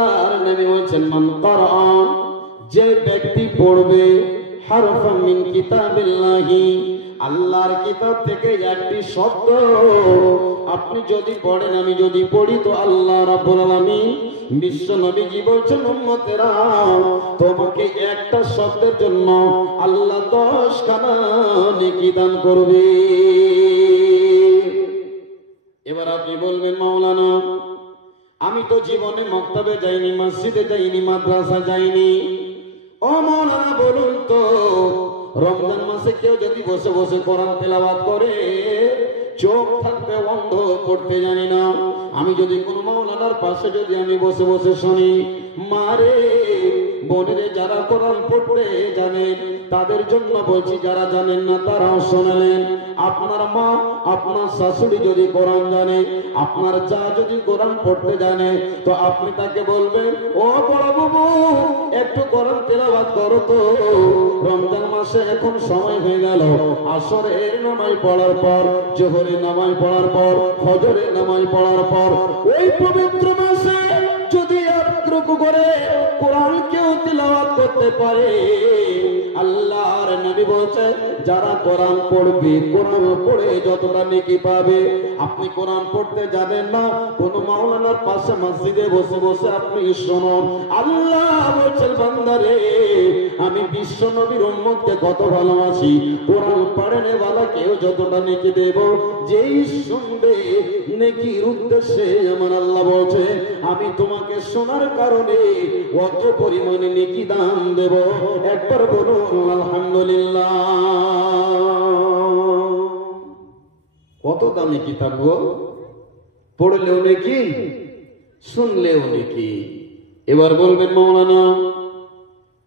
আল্লাহর নবী বলেছেন মান ক্বারা, যে ব্যক্তি পড়বে হারফাম মিন কিতাবিল্লাহি, আল্লাহর কিতাব থেকে একটি শব্দ আপনি যদি পড়েন, আমি যদি পড়ি, তো আল্লাহ রাব্বুল আলামিন বিশ্ব নবীজি বলছেন উম্মতেরা তোমাকে একটা শব্দের জন্য আল্লাহ 10 খানা নেকি দান করবে। এবার আপনি বলবেন মাওলানা আমি তো জীবনে মক্তবে যাইনি, মসজিদে যাইনি, মাদ্রাসা যাইনি। ও মাওলানা বলুন তো রমজান মাসে কেউ যদি বসে বসে কোরআন তেলাওয়াত করে, চোখ থাকতে অন্ধ, পড়তে জানি না, আমি যদি কোনো মাওলানার পাশে যদি আমি বসে বসে শুনি, মারে বোনেরে যারা কোরআন পড়তে জানেন তাদের জন্য বলছি, যারা জানেন না তারাও শোনালেন। আপনার মা আপনার শাশুড়ি যদি কোরআন জানে, আপনার যা যদি কোরআন পড়তে জানে, তো আপনি তাকে বলবেন ও বড় বাবু একটু কোরআন তেলাওয়াত করো তো, রমজান মাসে এখন সময় হয়ে গেল, আসরের নামাজ পড়ার পর, জোহরের নামাজ পড়ার পর, ফজরের নামাজ পড়ার পর, ওই পবিত্র মাসে যদি একটু করে কোরআন কেউ তিলাওয়াত করতে পারে, আল্লাহর নবী বলেছেন যারা কোরআন পড়বে, কোরআন পড়ে যতটা নেকি পাবে। আপনি কোরআন পড়তে জানেন না, কোন মাওলানার পাশে মসজিদে বসে বসে আপনি শুনুন, আল্লাহ বলেছেন বান্দারে আমি বিশ্ব নবীর উম্মতকে কত ভালোবাসি, কোরআন পড়নে ওয়ালা কেউ যতটা নেকি দেব, যেই শুনবে নেকির উদ্দেশ্যে আমার আল্লাহ বলছে আমি তোমাকে শোনার কারণে কত পরিমাণে নেকি দান দেব। একবার বলুন আলহামদুলিল্লাহ। কত দামি কিতাব গো, পড়লেও নেকি, শুনলেও নেকি। এবার বলবেন মাওলানা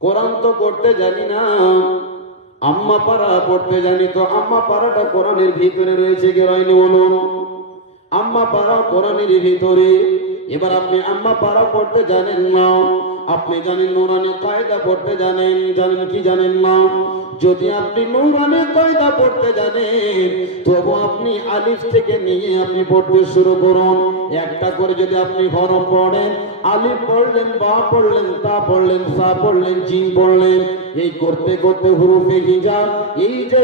কোরআন তো পড়তে জানি না, আম্মা পারা পড়তে জানি, তো আম্মা পারাটা কোরআনের ভিতরে রয়েছে কে রয়নি বলুন? আম্মা পারা কোরআনের ভিতরে। এবার আপনি আম্মা পারা পড়তে জানেন না, আপনি জানেন নুরানি কায়দা পড়তে জানেন, জানেন কি জানেন না? যদি আপনি নুরানি কায়দা পড়তে জানেন, তবু আপনি আলিফ থেকে নিয়ে আপনি পড়তে শুরু করুন। একটা করে যদি আপনি হরফ পড়েন, আলিফ পড়লেন, বা পড়লেন, তা পড়লেন, সা পড়লেন, জিম পড়লেন, এই করতে করতে হুরুফে হিজা, এই যে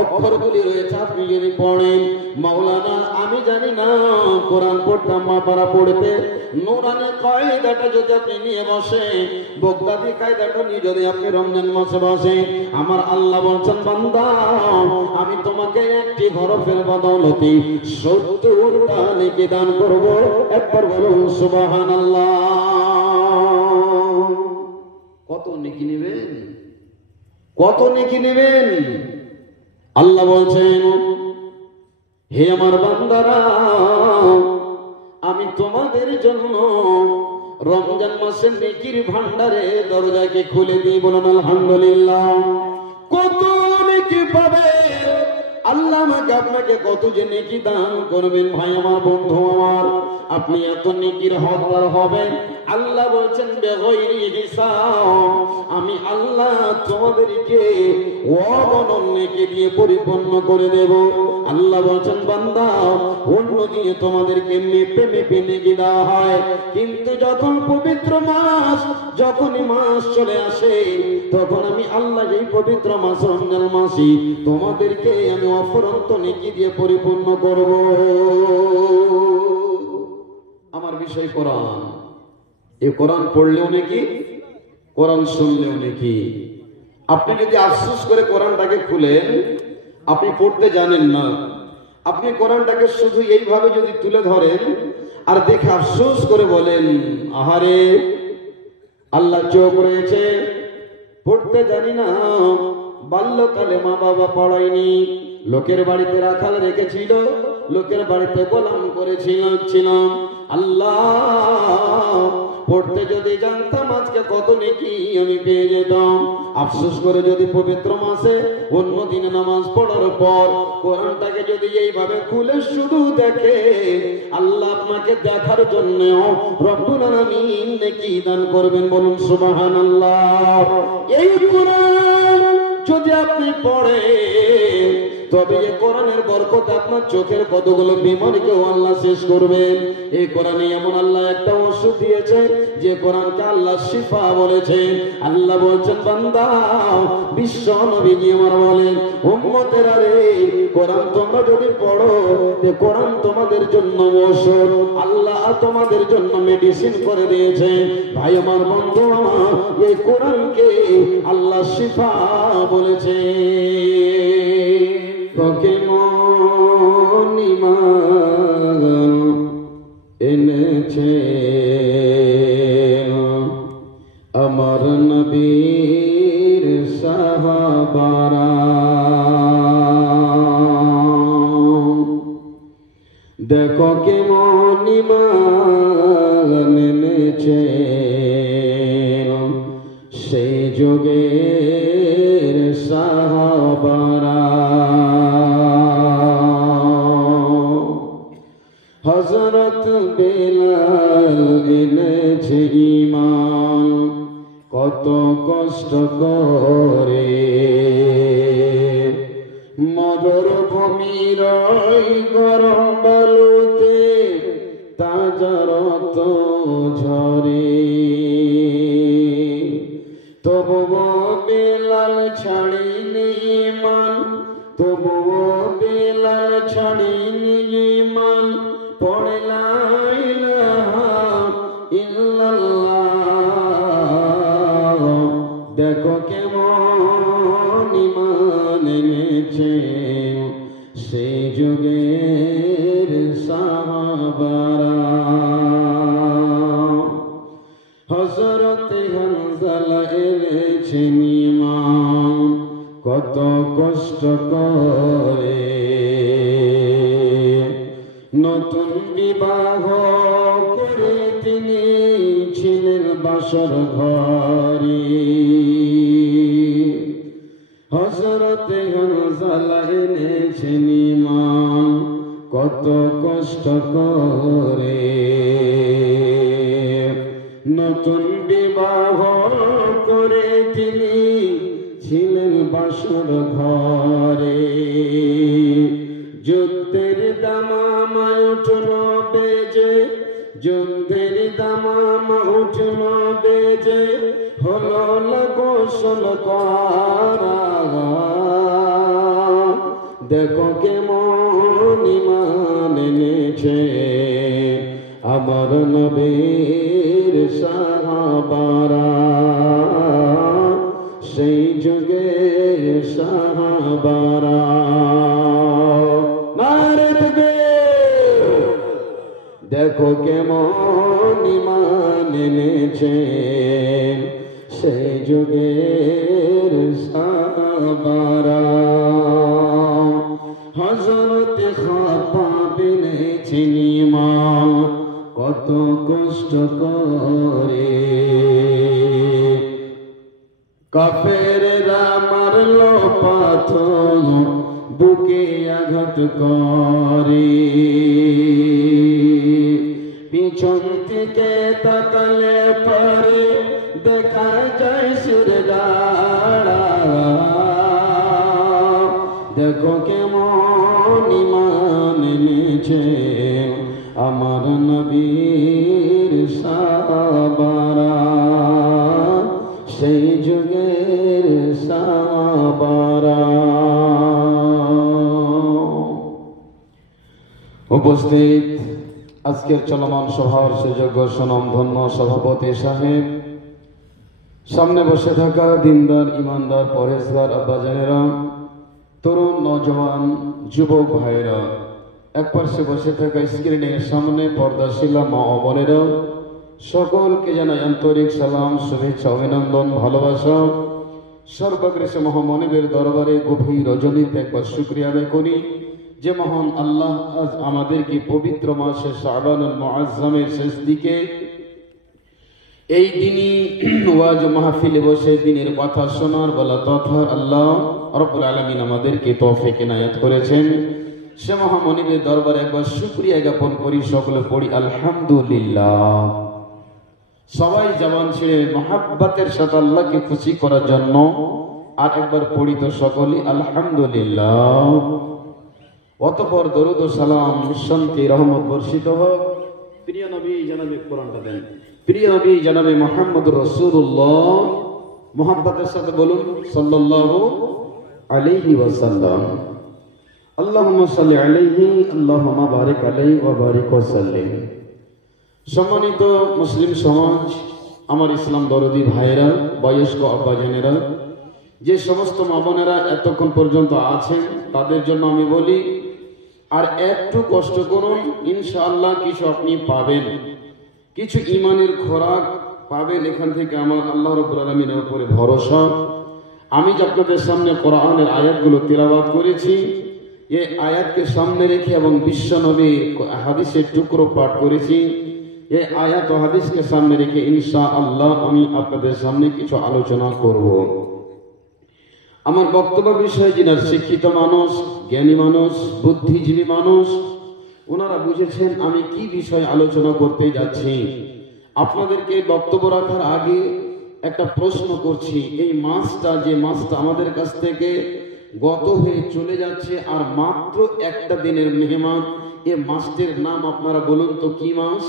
অক্ষরগুলি রয়েছে আপনি যদি পড়েন, মাওলানা আমি জানি না কোরআন পড়তাম মা পারা পড়তে, নুরানি কায়দাটা যদি আপনি নিয়ে বসেন, বগদাদি কায়দাটা নিয়ে যদি আপনি রমজান মাসে বসেন, আমার আল্লাহ বলছেন বান্দা আমি তোমাকে একটি হরফের বদৌলতে 70টা নেকি দান করব। একবার বলুন সুবহানাল্লাহ। কত নেকি নেবেন, কত নেকি নেবেন? আল্লাহ বলছেন হে আমার বান্দারা আমি তোমাদের জন্য রমজান মাসের নেকির ভান্ডারে দরজাকে খুলে দিই। বলুন আলহামদুলিল্লাহ। কত নেকি পাবে আল্লাহ আমাকে আপনাকে কত যে নেকি দান করবেন। ভাই আমার, বন্ধু আমার, আপনি এত নেকির হকদার হবেন। আল্লাহ বলছেন বেগয়রি হিসাব, আমি আল্লাহ তোমাদেরকে অগণন নেকি দিয়ে পরিপূর্ণ করে দেব। আল্লাহ বলছেন বান্দা অন্য দিয়ে তোমাদেরকে মেপে মেপে নেকি দেওয়া হয়, কিন্তু যখন পবিত্র মাস, যখনই মাস চলে আসে, তখন আমি আল্লাহ এই পবিত্র মাস রমজান মাসে তোমাদেরকে আমি অফুরন্ত নেকি দিয়ে পরিপূর্ণ করব। আমার বিষয় কোরআন, এই কোরআন পড়লেও নাকি, কোরআন শুনলেও নাকি। আপনি যদি আফসোস করে কোরআনটাকে খুলেন, আপনি পড়তে জানেন না, আপনি কোরআনটাকে শুধু এইভাবে যদি তুলে ধরেন আর দেখে আফসোস করে বলেন আহারে আল্লাহ চোখ রয়েছে, পড়তে জানি না, বাল্যকালে মা বাবা পড়ায়নি, লোকের বাড়িতে রাখাল রেখেছিল, লোকের বাড়িতে গোলাম করেছিলাম, আল্লাহ পড়তে যদি জানতাম আজকে কত নেকি আমি পেয়ে যেতাম। আফসোস করে যদি পবিত্র মাসে অন্য দিনে নামাজ পড়ার পর কোরআনটাকে যদি এইভাবে খুলে শুধু দেখে, আল্লাহ আপনাকে দেখার জন্য রব্বুল আলামিন নেকি দান করবেন। বলুন সুবহানাল্লাহ। এই কোরআন যদি আপনি পড়েন, তবে এই কোরআনের বরকত আপনার চোখের কতগুলো বিমারিকেও আল্লাহ শেষ করবেন। এই কোরআনে এমন আল্লাহ একটা ওষুধ দিয়েছে যে কোরআনকে আল্লাহ শিফা বলেছেন। আল্লাহ বলছেন, বান্দা বিশ্ব নবীজি আমার বলেন, উম্মতেরা রে, কোরআন তোমরা যদি পড়ো, কোরআন তোমাদের জন্য ওষুধ, আল্লাহ তোমাদের জন্য মেডিসিন করে দিয়েছে। ভাই আমার, বন্ধু আমার, এই কোরআনকে আল্লাহ শিফা বলেছে। এনেছে আমার নবীর সাহাবারা, দেখো কেমন ঈমান এনেছে সেই যুগের সাহাবারা। হযরত বেলাল এনেছে ঈমান কত কষ্ট করে, মরুভূমির গরম বালুতে তাজা রক্ত ঝরে, তবুও বেলাল ছাড়েনি ঈমান, তবুও বেলাল ছাড়েনি ঈমান, পড়ে লা ইলাহা ইল্লাল্লাহ। দেখো কেমন ঈমান এনেছে সেই যুগের সাহাবারা। হযরত হানজালা এনেছেন ঈমান কত কষ্ট করে, নতুন বিবাহ করে তিনি ছিলেন বাসর ঘরে। হযরত হানজালা এনেছেন ঈমান কত কষ্ট করে, নতুন বিবাহ করে তিনি ছিলেন বাসর ঘরে। যুদ্ধের দামামা উঠল বেজে, যুদ্ধের দামামা উঠল বেজে, হলো না গোসল করা। দেখো কেমন ঈমান এনেছে আমার নবীর সাহাবারা, সেই যুগের সাহাবারা। নারে তাকবীর! দেখো কেমন ঈমান এনেছে সেই যুগের সাহাবারা। হযরত খাব্বাব এনেছেন ঈমান কত কষ্ট করে, কাফেররা মারলো পাথর বুকে আঘাত করে, পিছন থেকে তাকালে পরে দেখা যায় শিরদাঁড়া। দেখো কেমন ঈমান এনেছে আমার নবীর সাহাবারা, সেই যুগের সাহাবারা। উপস্থিত আজকের চলমান সভার সুযোগ্য সুনামধন্য সভাপতি সাহেব, সামনে বসে থাকা দিনদার ইমানদার পরেশগার আব্বাজানেরা, তরুণ নওজওয়ান যুবক ভাইরা, এক পাশে বসে থাকা স্ক্রিনের সামনে পর্দাশীলা মা ও বোনেরা, সকলকে জানাই আন্তরিক সালাম, শুভেচ্ছা, অভিনন্দন, ভালোবাসা। সর্বগ্রেসে মহামনিবের দরবারে গভীর রজনীতে একবার শুকরিয়া আদায় করি যে মহান আল্লাহ আজ আমাদেরকে পবিত্র মাসে শাবানুল মুআজ্জামের শেষ দিকে এই দিনই ওয়াজ মাহফিলে বসে দিনের কথা শোনার বলা তথা আল্লাহ রাব্বুল আলামিন আমাদেরকে তৌফিক ইনায়াত করেছেন। সে মহামনিবের দরবারে একবার শুকরিয়া জ্ঞাপন করি, সকলে পড়ি আলহামদুলিল্লাহ। সবাই জবান ছেড়ে মহাব্বতের সাথে আল্লাহকে খুশি করার জন্য আর একবার পড়ি তো সকলে আলহামদুলিল্লাহ। অতঃপর দরুদ ও সালাম শান্তি রহমত বর্ষিত হোক প্রিয় নবী জনাবে, কোরআনটা দেন, প্রিয় নবী জনাবে মুহাম্মদুর রাসূলুল্লাহ, মুহাব্বতের সাথে বলুন সাল্লাল্লাহু আলাইহি ওয়াসাল্লাম। আল্লাহুম্মা সাল্লি আলাইহি, আল্লাহুম্মা বারিক আলাইহি ওয়া বারিক ওয়া সাল্লিম। সম্মানিত মুসলিম সমাজ, আমার ইসলাম দরদি ভাইরা, বয়স্ক আব্বাজানেরা, যে সমস্ত মা বোনেরা এতক্ষণ পর্যন্ত আছেন, তাদের জন্য আমি বলি, আর একটু কষ্ট করুন, ইনশাআল্লাহ কিছু আপনি পাবেন, কিছু ইমানের খোরাক পাবেন এখান থেকে। আমার আল্লাহ রাব্বুল আলামিনের উপরে ভরসা। আমি যে আপনাদের সামনে কোরআনের আয়াতগুলো তিলাওয়াত করেছি, এই আয়াতকে সামনে রেখে এবং বিশ্ব নবীর হাদিসের টুকরো পাঠ করেছি, এই আয়াত ও হাদিসকে সামনে রেখে ইনশাআল্লাহ আমি আপনাদের সামনে কিছু আলোচনা করব। আমার বক্তব্য বিষয়, যিনার শিক্ষিত মানুষ, জ্ঞানী মানুষ, বুদ্ধিজীবী মানুষ, ওনারা বুঝেছেন আমি কি বিষয় আলোচনা করতে যাচ্ছি। আপনাদেরকে বক্তব্য রাখার আগে একটা প্রশ্ন করছি, এই মাসটা, যে মাসটা আমাদের কাছ থেকে গত হয়ে চলে যাচ্ছে আর মাত্র একটা দিনের মেহমান, এই মাসটির নাম আপনারা বলুন তো কি মাস?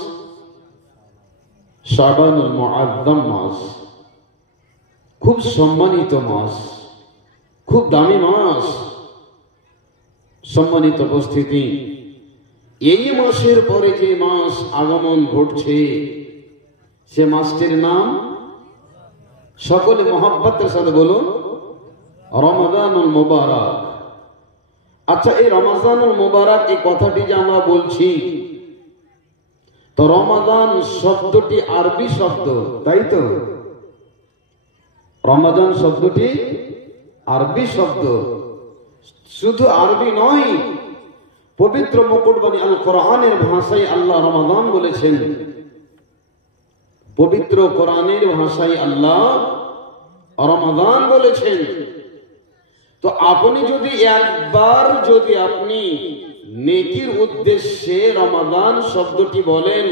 শাবানুল মুআজ্জাম মাস। খুব সম্মানিত মাস, খুব দামি মাস। সম্মানিত উপস্থিতি, এই মাসের পরে যে মাস আগমন ঘটছে, সে মাসটির নাম সকলে মহব্বতের সাথে বলুন রমাদানুল মুবারক। আচ্ছা, এই রমাদানুল মুবারক এই কথাটি যে আমরা বলছি, তো রমাদান শব্দটি আরবি শব্দ, তাই তো? রমাদান শব্দটি আরবি শব্দ, শুধু আরবি নয়, পবিত্র মুকুটবাণী আল কোরআনের ভাষায় আল্লাহ রমাদান বলেছেন। পবিত্র কোরআনের ভাষায় আল্লাহ রমাদান বলেছেন। তো আপনি যদি একবার যদি আপনি নেকির উদ্দেশ্যে রমাদান শব্দটি বলেন,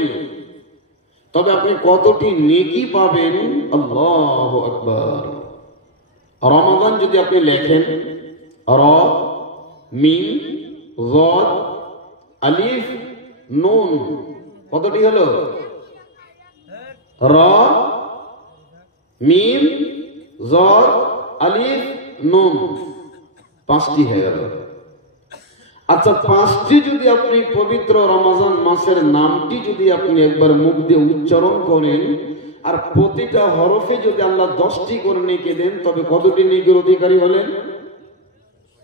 তবে আপনি কতটি নেকি পাবেন? আল্লাহু আকবার। রমাদান যদি আপনি লেখেন র মিম গদ আলিফ নুন, কতটি হলো? র মিম গদ আলিফ নুন, পাঁচটি হয়ে গেল। আচ্ছা, পাঁচটি যদি আপনি পবিত্র রমজান মাসের নামটি যদি আপনি একবার মুখ দিয়ে উচ্চারণ করেন, আর প্রতিটা হরফে যদি আল্লাহ 10টি করে নেকি দেন, তবে কতটি নেকির অধিকারী হলেন?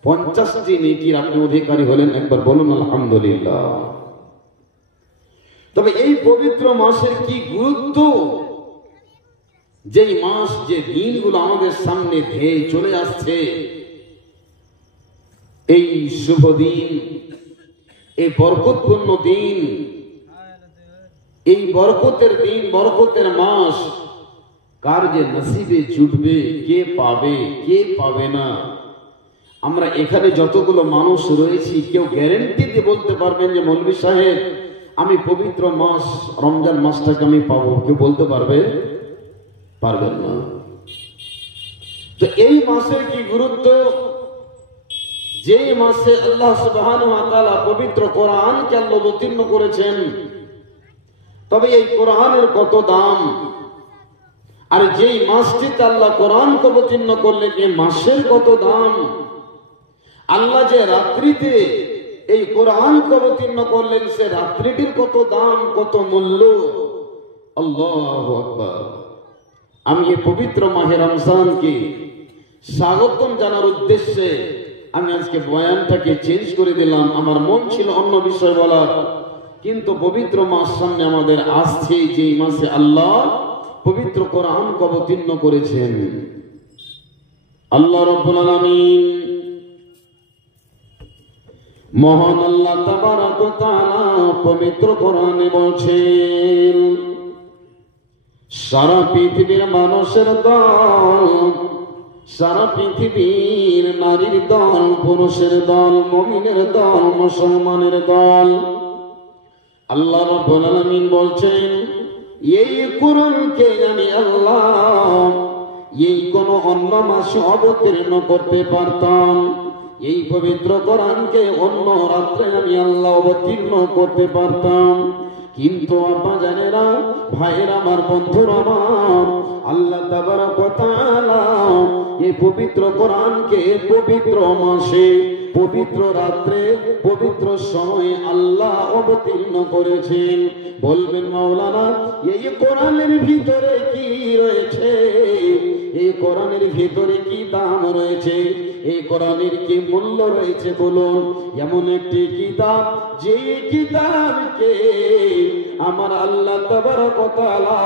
50টি নেকির আপনি অধিকারী হলেন। একবার বলুন আলহামদুলিল্লাহ। তবে এই পবিত্র মাসের কি গুরুত্ব! যেই মাস, যে দিনগুলো আমাদের সামনে ধেয়ে চলে আসছে, এই শুভ দিন, এই বরকতপূর্ণ দিন, এই বরকতের দিন, বরকতের মাস, কার যে নসিবে জুটবে, কে পাবে কে পাবে না? আমরা এখানে যতগুলো মানুষ রয়েছি, কেউ গ্যারেন্টি দিয়ে বলতে পারবেন যে মৌলভী সাহেব আমি পবিত্র মাস রমজান মাসটাকে আমি পাবো? কেউ বলতে পারবে? পারবেন না। তো এই মাসের কি গুরুত্ব! যে মাসে আল্লাহ সুবহানাহু ওয়া তাআলা পবিত্র কোরআনকে আল্লাহ অবতীর্ণ করেছেন, তবে এই কোরআনের কত দাম! আর যেই মাসটিতে আল্লাহ কোরআনকে অবতীর্ণ করলেন, এই মাসের কত দাম! আল্লাহ যে রাত্রিতে এই কোরআনকে অবতীর্ণ করলেন, সে রাত্রিটির কত দাম, কত মূল্য! আল্লাহু আকবার। আমি এই পবিত্র মাহে রমজানকে স্বাগতম জানার উদ্দেশ্যে আমি আজকে বয়ানটাকে চেঞ্জ করে দিলাম। আমার মন ছিল অন্য বিষয় বলার, কিন্তু পবিত্র মাস সামনে আমাদের আসছে, যে মাসে আল্লাহ পবিত্র কোরআনকে অবতীর্ণ করেছেন। আল্লাহ রাব্বুল আলামিন, মহান আল্লাহ তাবারক ওয়া তাআলা পবিত্র কোরআনে বলছেন, সারা পৃথিবীর মানুষের দল, সারা পৃথিবীর নারীর দল, পুরুষের দল, মুমিনের দল, মুসলমানের দল, আল্লাহ রাব্বুল আলামিন বলছেন, এই কোরআনকে আমি আল্লাহ এই কোন অন্য মাসে অবতীর্ণ করতে পারতাম, এই পবিত্র কোরআনকে অন্য রাত্রে আমি আল্লাহ অবতীর্ণ করতে পারতাম। কিন্তু আপা জানেরা, ভাইয়ের আমার, বন্ধুর আমার, আল্লাহ তাবারক ওয়া তাআলা এই পবিত্র কোরআনকে পবিত্র মাসে, পবিত্র রাত্রে, পবিত্র সময়ে আল্লাহ অবতীর্ণ করেছেন। বলবেন মাওলানা, এই কোরআনের ভিতরে কি রয়েছে? এই কোরআনের ভিতরে কি দাম রয়েছে? এই কোরআনের কি মূল্য রয়েছে? বলুন। এমন একটি কিতাব, যে কিতাবকে আমার আল্লাহ তাবারক ওয়া তাআলা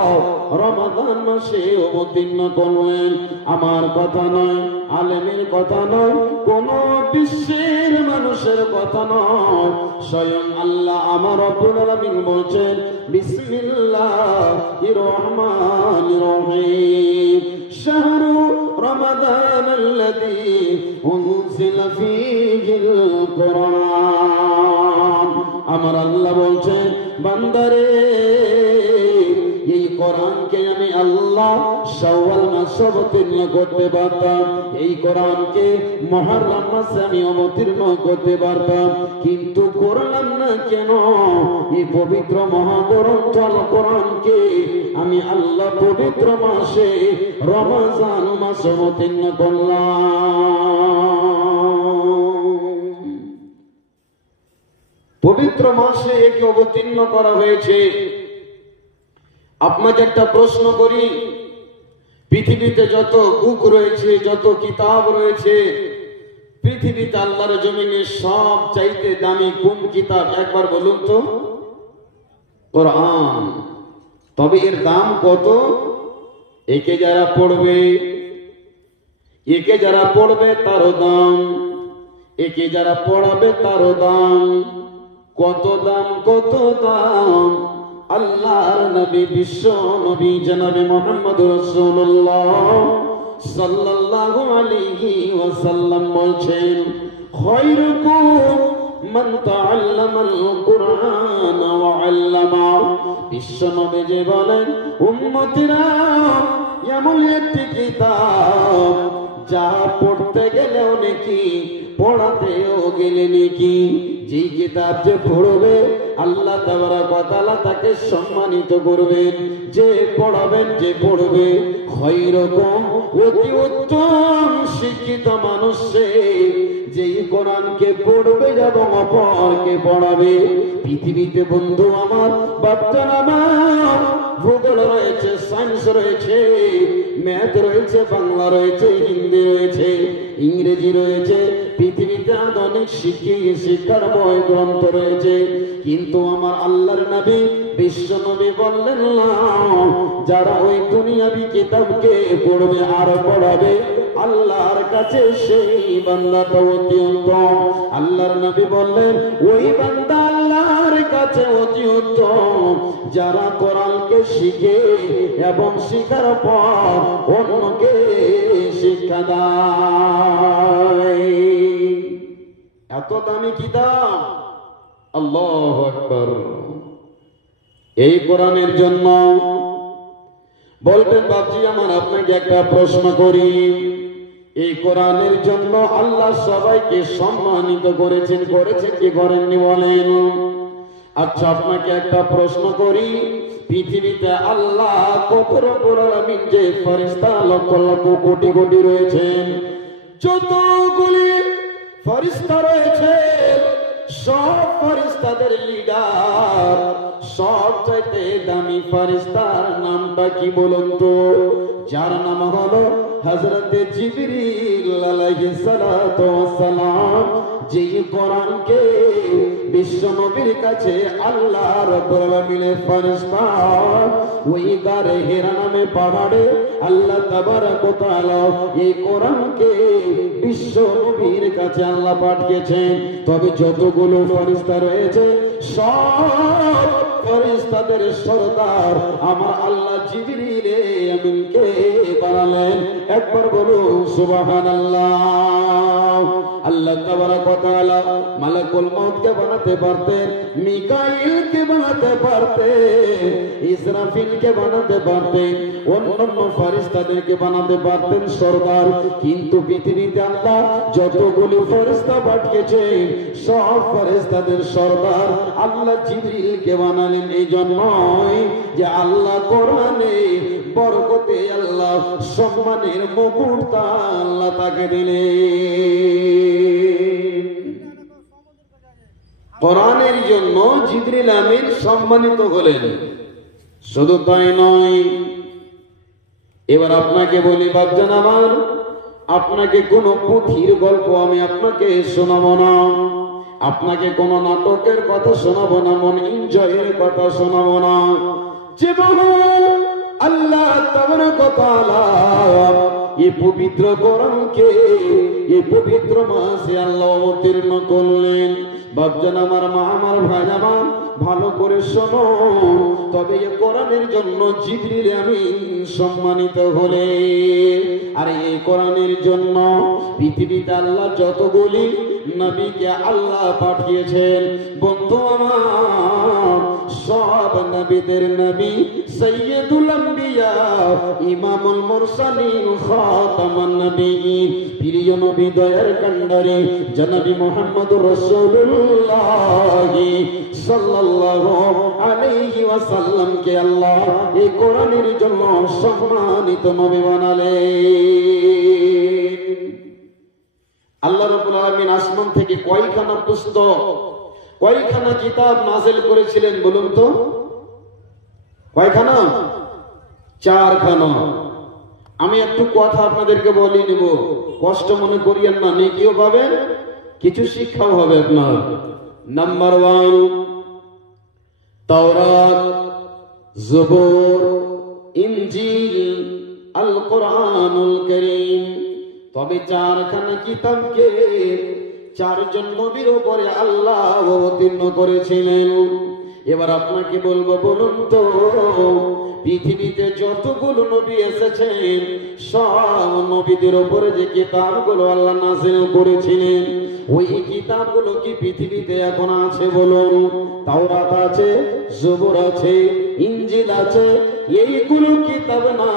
রমাদান মাসে অবতীর্ণ করলেন। আমার কথা নয়, আলেমের কথা নয়, কোন বিশ্বের মানুষের কথা নয়, স্বয়ং আল্লাহ আমার রব্বুল আলামিন বলছেন, বিসমিল্লাহির রহমানির রহিম, শাহরু রমাদানাল্লাযী উনজিলা ফীহিল কুরআন। আমার আল্লাহ বলছেন, বান্দারে, এই কোরআনকে আমি আল্লাহ শাওয়াল মাসে অবতীর্ণ করতে পারতাম, এই কোরআনকে মুহররম মাসে আমি অবতীর্ণ করতে পারতাম, কিন্তু করলাম না কেন? এই পবিত্র মহাগ্রন্থ আল কোরআনকে আমি আল্লাহ পবিত্র মাসে রমজান মাসে অবতীর্ণ করলাম। পবিত্র মাসে একে অবতীর্ণ করা হয়েছে। আপনাকে একটা প্রশ্ন করি, পৃথিবীতে যত বুক রয়েছে, যত কিতাব রয়েছে, পৃথিবীতে আল্লাহর জমিনে সব চাইতে দামি কোন কিতাব? একবার বলুন তো। কোরআন। তবে এর দাম কত? একে যারা পড়বে, একে যারা পড়বে তারও দাম, একে যারা পড়াবে তারও দাম। কত দাম? কত দাম? আল্লাহর নবী, বিশ্ব নবী জনাবে মুহাম্মদ রাসূলুল্লাহ সাল্লাল্লাহু আলাইহি ওয়াসাল্লাম বলছেন, খায়রুকুম মান তাআল্লামাল কুরআন ওয়া আল্লামা। বিশ্ব নবী যে বলেন, উম্মতিরা, এমন একটি কিতাব যা পড়তে গেলেও নাকি, পড়াতেও গেলে নাকি, যেই কিতাব যে পড়বে আল্লাহ তাবারক ওয়া তাআলা তাকে সম্মানিত করবেন। যে পড়াবেন, যে পড়বে, খায়রুকুম, অতি উত্তম শিক্ষিত মানুষ সে, যেই কোরআনকে পড়বে এবং অপরকে পড়াবে। পৃথিবীতে বন্ধু আমার, বাচ্চা আমার, ভূগোল রয়েছে, সায়েন্স রয়েছে, ম্যাথ রয়েছে, বাংলা রয়েছে, হিন্দি রয়েছে, ইংরেজি রয়েছে, পৃথিবীতে আধুনিক শিক্ষার বই গ্রন্থ রয়েছে, কিন্তু আমার আল্লাহর নবী, বিশ্ব নবী বললেন না, যারা ওই দুনিয়াবি কিতাবকে পড়বে আর পড়াবে, আল্লাহর কাছে সেই বান্দাটা অতি উত্তম। আল্লাহর নবী বললেন, ওই বান্দা আল্লাহর কাছে অতি উত্তম যারা কোরআনকে শিখে এবং শিখার পর অন্যকে শিক্ষা দেয়। এত দামি কিতাব, আল্লাহু আকবার। এই কোরআনের জন্য বলবেন, বাপজি আমার আপনাকে একটা প্রশ্ন করি, এই কোরআনের জন্য আল্লাহ সবাইকে সম্মানিত করেছেন, করেছেন কি করেননি বলেন? আচ্ছা, আপনাকে একটা প্রশ্ন করি, পৃথিবীতে আল্লাহ কত রব্বুল আলামিন যে ফেরেশতা লক্ষ লক্ষ কোটি কোটি রয়েছেন, যতগুলি ফেরেশতা রয়েছে, সব ফেরেশতাদের লিডার, সব চাইতে দামি ফেরেশতার নামটা কি বলুন তো? যার নাম হলো হযরত জিবরিল আলাইহিস সালাতু ওয়াস সালাম, যেই কোরআনকে বিশ্ব নবীর কাছে আল্লাহ রাব্বুল আলামিনের ফেরেশতা ওই গারে হেরা নামে পাহাড়ে আল্লাহ তাবারক ওয়া তাআলা এই কোরআনকে বিশ্ব নবীর কাছে আল্লাহ পাঠিয়েছেন। তবে যতগুলো ফেরেশতা রয়েছে, সব ফেরেশতাদের সরদার আমার আল্লাহ জিবরিল আমিনকে বানালেন একবার বলুন সুবহানাল্লাহ। আল্লাহ তাবারক ওয়া তাআলা মালাকুল মউতকে বানাতে পারতেন, মিকাইলকে বানাতে পারতেন, ইসরাফিলকে বানাতে পারতেন, অন্যান্য ফেরেশতাদেরকে বানাতে পারতেন সরদার। কিন্তু পৃথিবীতে আল্লাহ যতগুলো ফেরেশতা পাঠিয়েছেন সব ফেরেশতাদের সরদার আল্লাহ জিবরিলকে বানালেন। এই জন্যই যে আল্লাহ কোরআনে বরকতে আল্লাহ সম্মানের মুকুটটা আল্লাহ তাকে দিলেন। কোরআনের জন্য জিবরিল আমিন সম্মানিত হলেন। শুধু তাই নয়, এবার আপনাকে বলি বাপজান আমার, আপনাকে কোন পুঁথির গল্প আমি আপনাকে শোনাবো না, আপনাকে কোন নাটকের কথা শোনাবো না, মন এনজয়ের কথা শোনাবো না। যে আল্লাহ তাবারক ওয়া তাআলা এই পবিত্র কোরআনকে এই পবিত্র মাসে আল্লাহ অবতীর্ণ করলেন। বাপজান আমার, মা আমার, ভাই আমার, ভালো করে শোনো। তবে এই কোরআনের জন্য জিবরিল আমিন সম্মানিত হলেন। আর এই কোরআনের জন্য পৃথিবীতে আল্লাহ যতগুলি নবীকে আল্লাহ পাঠিয়েছেন, বন্ধু আমার, সব নবীদের নবী সাইয়্যিদুল আম্বিয়া ইমামুল মুরসালিন খাতামুন নবিয়্যিন প্রিয় নবী দয়ার কান্ডারি জনাবি মুহাম্মদুর রাসূলুল্লাহ সাল্লাল্লাহু আলাইহি ওয়াসাল্লাম কে আল্লাহ এই কোরআনের জন্য সম্মানিত নবী বানালেন। আল্লাহ রাব্বুল আলামিন আসমান থেকে কয়খানা পুস্তক, কয়খানা কিতাব নাযিল করেছিলেন বলুন তো? কয়খানা? 4খানা। আমি একটু কথা আপনাদেরকে বলি নিব, কষ্ট মনে করিয়েন না, নেকিও পাবেন, কিছু শিক্ষাও হবে আপনার। নাম্বার 1 তাওরাত, জবুর, ইনজিল, আল কোরআনুল কারীম। তবে 4খানা কিতাবকে 4 জন নবীর উপরে আল্লাহ অবতীর্ণ করেছিলেন। এবার আপনাকে বলবো, বলুন তো পৃথিবীতে যতগুলো নবী এসেছেন সব নবীদের উপরে যে কিতাবগুলো আল্লাহ নাযিল করেছিলেন ওই কিতাবগুলো কি পৃথিবীতে এখন আছে বলুন? তাওরাত আছে, জবুর আছে, ইনজিল আছে, এইগুলো কিতাব না।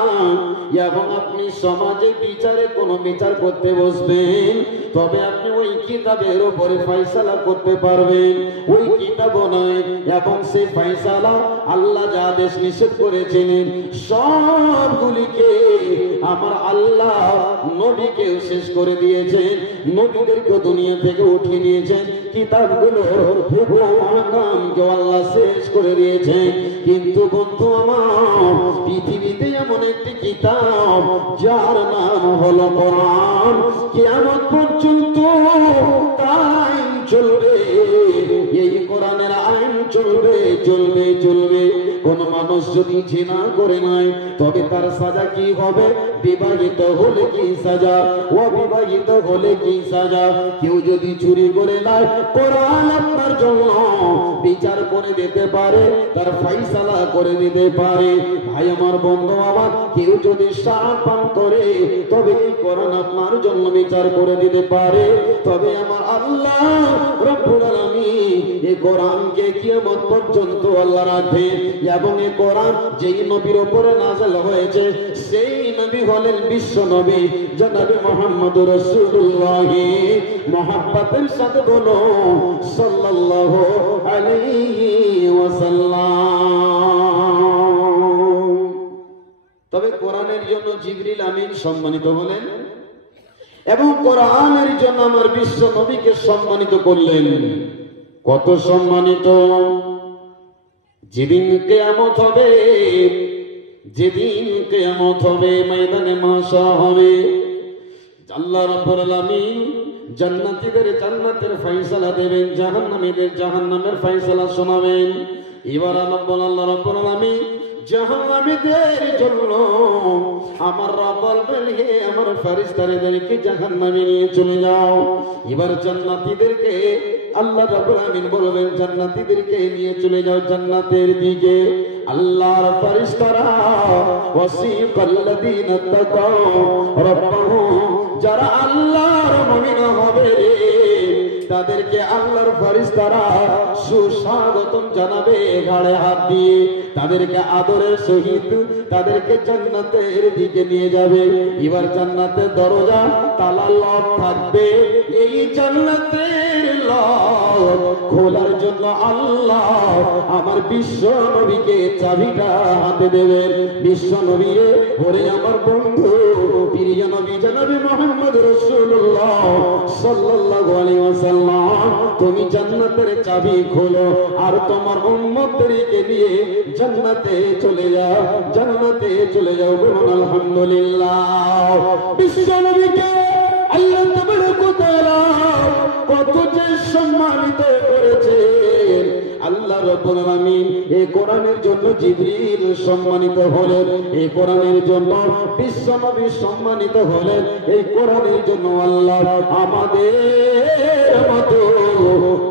এবং আপনি সমাজে বিচারে কোনো বিচার করতে বসবেন, তবে আপনি ওই কিতাবের উপরে ফয়সালা করতে পারবেন, ওই কিতাব নয়। এবং সেই ফয়সালা আল্লাহ যা আদেশ নিষেধ করেছিলেন সবগুলিকে আমার আল্লাহ নবীকে শেষ করে দিয়েছেন, নবীদেরকে দুনিয়া থেকে উঠিয়ে নিয়েছেন, কিতাবগুলো হুকুম আল্লাহ শেষ করে দিয়েছেন। কিন্তু বন্ধু আমার, পৃথিবীতে এমন একটি কিতাব যার নাম হলো কোরআন, কিয়ামত পর্যন্ত আইন চলবে, এই কোরআনের আইন চলবে চলবে চলবে। কোন মানুষ যদি জিনা করে নাই তবে তার সাজা কি হবে? বিবাহিত হলে কি সাজা, অবিবাহিত হলে কি সাজা। কেউ যদি চুরি করে নেয় কোরআন আপনার জন্য বিচার করে দিতে পারে, তার ফয়সালা করে দিতে পারে। ভাই আমার, বন্ধু আমার, কেউ যদি শরাব পান করে তবে এই কোরআন আপনার জন্য বিচার করে দিতে পারে। তবে আমার আল্লাহ রব্বুল আলামিন এই কোরআনকে কিয়ামত পর্যন্ত আল্লাহ রাখবে। এবং এই কোরআন যেই নবীর উপরে নাযিল হয়েছে সেই নবী হলেন বিশ্ব নবী জনাবে মুহাম্মদুর রাসূলুল্লাহ। মুহাব্বতের সাথে বলো সাল্লাল্লাহু আলাইহি ওয়াসাল্লাম। তবে কোরআনের জন্য জিবরিল আমিন সম্মানিত হলেন এবং কোরআনের জন্য আমার বিশ্ব নবীকে সম্মানিত করলেন। কত সম্মানিত! যেদিন কিয়ামত হবে, যেদিন কিয়ামত হবে, ময়দানে মাশা হবে, আল্লাহ রাব্বুল আলামিন জান্নাতীদের জান্নাতের ফয়সালা দেবেন, জাহান্নামীদের জাহান্নামের ফয়সালা শোনাবেন। এবার আল্লাহ রাব্বুল আলামিন জাহান্নামীদের জন্য আমার রব বলবেন, হে আমার ফেরেশতাদেরকে জাহান্নামে নিয়ে চলে যাও। এবার জান্নাতীদেরকে আল্লাহ রাব্বুল আলামিন বলবেন, জান্নাতীদেরকে নিয়ে চলে যাও জান্নাতের দিকে। আল্লাহর ফেরেশতারা ওয়াসিকাল্লাযীনা তাকাউ রাব্বাহুম, যারা আল্লাহর মুমিন হবে তাদেরকে আল্লাহর ফেরেশতারা সুস্বাগতম জানাবে ঘাড়ে হাত দিয়ে, তাদেরকে আদরের সহিত তাদেরকে জান্নাতের দিকে নিয়ে যাবে। এবার জান্নাতের দরজা তালা লক থাকবে, এই জান্নাতের লক খোলার জন্য আল্লাহ আমার বিশ্ব নবীকে চাবিটা হাতে দেবেন। বিশ্ব নবী রে, ওরে আমার বন্ধু প্রিয় নবী জনাবে মুহাম্মদ রাসূলুল্লাহ সাল্লাল্লাহু আলাইহি ওয়াসাল্লাম, তুমি জান্নাতের চাবি খোলো আর তোমার উম্মতদেরকে নিয়ে জান্নাতে চলে যাও, জান্নাতে চলে যাও। বলুন আলহামদুলিল্লাহ। বিশ্ব নবীকে আল্লাহ তাবারক ওয়া তাআলা কত যে সম্মানিত করেছেন। আল্লাহ রাব্বুল আলামিন এই কোরআনের জন্য জিবরিল সম্মানিত হলেন, এই কোরআনের জন্য বিশ্ব নবী সম্মানিত হলেন, এই কোরআনের জন্য আল্লাহ আমাদের মতো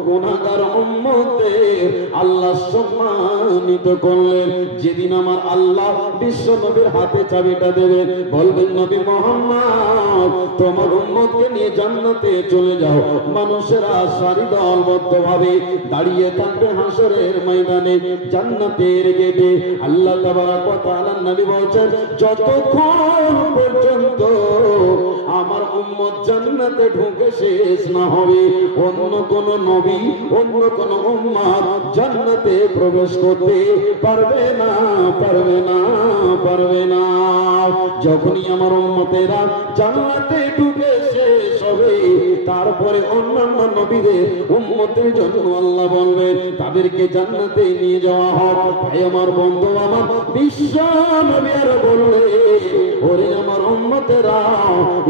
গুনাহগার উম্মতদের আল্লাহ সম্মানিত করলেন। যেদিন আমার আল্লাহ বিশ্ব নবীর হাতে চাবিটা দেবেন, বলবেন নবী মুহাম্মদ তোমার উম্মতকে নিয়ে জান্নাতে চলে যাও। মানুষেরা সারি দলবদ্ধভাবে দাঁড়িয়ে থাকবে হাসরের ময়দানে জান্নাতের গেটে। আল্লাহ তাবারক ওয়া তাআলা নবী বলেন, যতক্ষণ পর্যন্ত আমার উম্মত জান্নাতে ঢুকে শেষ না হবে, অন্য কোন নবী অন্য কোন উম্মত জান্নাতে প্রবেশ করতে পারবে না, পারবে না, পারবে না। যখনই আমার উম্মতেরা জান্নাতে ঢুকে শেষ হবে, তারপরে অন্যান্য নবীদের উম্মতের জন্য আল্লাহ বলবে তাদেরকে জান্নাতে নিয়ে যাওয়া হোক। ভাই আমার বন্ধু আমার বিশ্ব নবী আর বলবে, ওরে আমার উম্মতেরা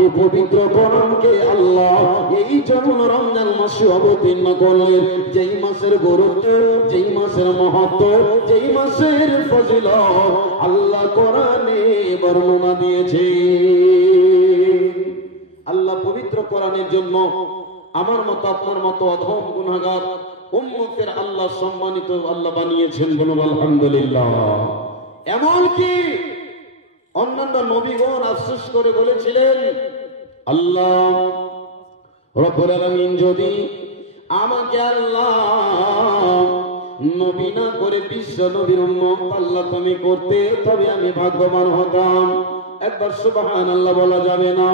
এই পবিত্র কোরআনকে আল্লাহ এই জন্য রমজান মাসে অবতীর্ণ করলেন, যেই মাসের গুরুত্ব, যেই মাসের মহত্ব, যেই মাসের ফজিলত আল্লাহ কোরআনে বর্ণনা দিয়েছে। আল্লাহ পবিত্র কোরআনের জন্য আমার মতো আপনার মতো অধম গুনাহগার উম্মতের আল্লাহ সম্মানিত আল্লাহ বানিয়েছেন। বলুন আলহামদুলিল্লাহ। এমনকি অন্যান্য নবীগণ আফসোস করে বলেছিলেন, আল্লাহ রব্বুল আলামিন যদি আমাকে আল্লাহ নবী না করে বিশ্ব নবীর উম্মত আল্লাহ তুমি করতে, তবে আমি ভাগ্যবান হতাম। একবার সুবহানাল্লাহ বলা যাবে না?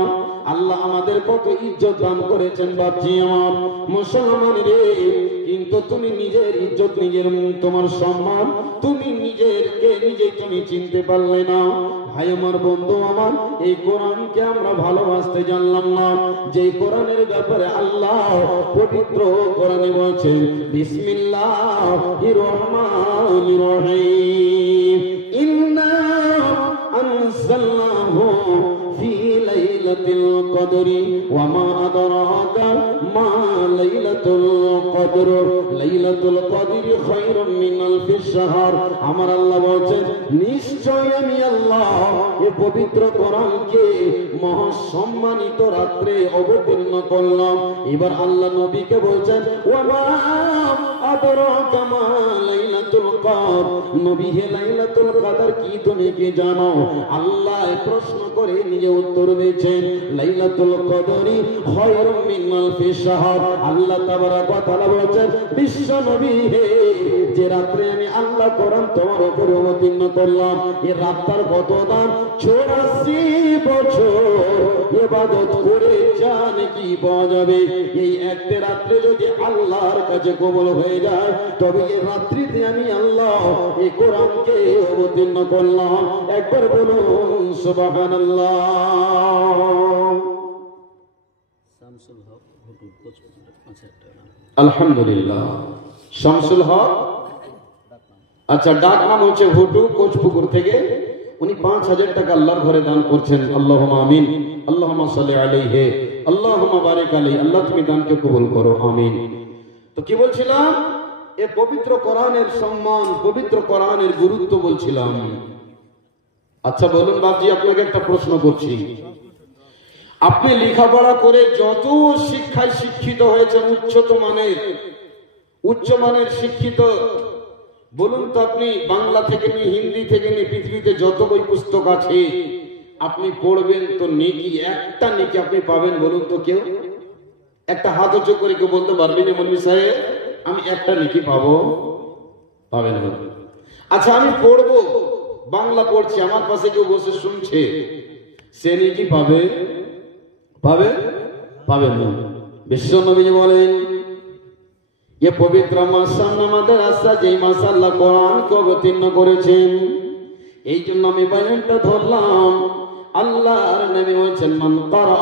আল্লাহ আমাদের কত ইজ্জত দান করেছেন বাপজি আমার মুসলমান রে, কিন্তু তুমি নিজের ইজ্জত, নিজের তোমার সম্মান তুমি নিজেরকে নিজেই তুমি চিনতে পারলে না। ভাই আমার বন্ধু আমার, এই কোরআনকে আমরা ভালোবাসতে জানলাম না, যে কোরআনের ব্যাপারে আল্লাহ পবিত্র কোরআনে বলেছেন বিসমিল্লাহির রহমানির রহিম, ইন্না আনজালনাহু ফি লাইলাতিল কদরি ওয়া মা আদরাকা মা লাইলাতুল কদর, লাইলাতুল কদরি খায়রুম মিন আলফিশ শাহর। আমার আল্লাহ বলেন নিশ্চয় আমি আল্লাহ এই পবিত্র কোরআনকে মহা সম্মানিত রাত্রে অবতীর্ণ করলাম। এবার আল্লাহ নবীকে বলছেন ওয়া মা আদরাকা মা লাইলাতুল কদর, নবী হে লাইলাতুল কদর কি তুমি কি জানো? আল্লাহ প্রশ্ন করে নিজে উত্তর দিয়েছেন লাইলাতুল কদরি খায়রুম মিন আলফিশ শাহর। আল্লাহ তাবারক ওয়া তাআলা বলেন বিশ্ব নবী হে, যে রাত্রে আমি আল্লাহ কোরআন তোমার উপরে অবতীর্ণ করলাম, এই রাতটার কত দাম? 84 বছর ইবাদত করে জানে কি পাওয়া যাবে? এই একটা রাত্রে যদি আল্লাহর কাছে কবুল হয়ে যায়, তবে এই রাত্রিতে আমি আল্লাহ এই কোরআনকে অবতীর্ণ করলাম। একবার বলুন সুবহানাল্লাহ। আলহামদুলিল্লাহ। শামসুল হক, আচ্ছা ডাক নাম হচ্ছে ভুটু, কোচপুকুর থেকে। উনি 5000 টাকা আল্লাহর ঘরে দান করছেন। আল্লাহুম্মা আমিন, আল্লাহুম্মা সাল্লি আলাইহি, আল্লাহুম্মা বারিক আলাইহি। আল্লাহ তুমি দানকে কবুল করো, আমিন। তো কি বলছিলাম? এই পবিত্র কোরআনের সম্মান, পবিত্র কোরআনের গুরুত্ব বলছিলাম। আচ্ছা বলুন বাবজি, আপনাকে একটা প্রশ্ন করছি। আপনি লেখাপড়া করে যত শিক্ষায় শিক্ষিত হয়েছেন, উচ্চ মানের শিক্ষিত, বলুন তো আপনি বাংলা থেকে নিয়ে হিন্দি থেকে নিয়ে পৃথিবীতে যত বই পুস্তক আছে আপনি পড়বেন তো নেকি একটা নেকি আপনি পাবেন? বলুন তো কেউ একটা হাত উঁচু করে কেউ বলতে পারবেন মৌলভী সাহেব আমি একটা নেকি পাবো? পাবেন না। আচ্ছা আমি পড়বো, বাংলা পড়ছি, আমার পাশে কেউ বসে শুনছে, সে নেকি পাবে? পাবে? পাবেন না। বিশ্ব নবী বলেন ये पवित्र मास আমাদের আশা যেই মাস আল্লাহ কোরআনকে অবতীর্ণ করেছেন, এই জন্য আমি বয়ানটা ধরলাম। আল্লাহর নবী বলেছেন মান ক্বারা,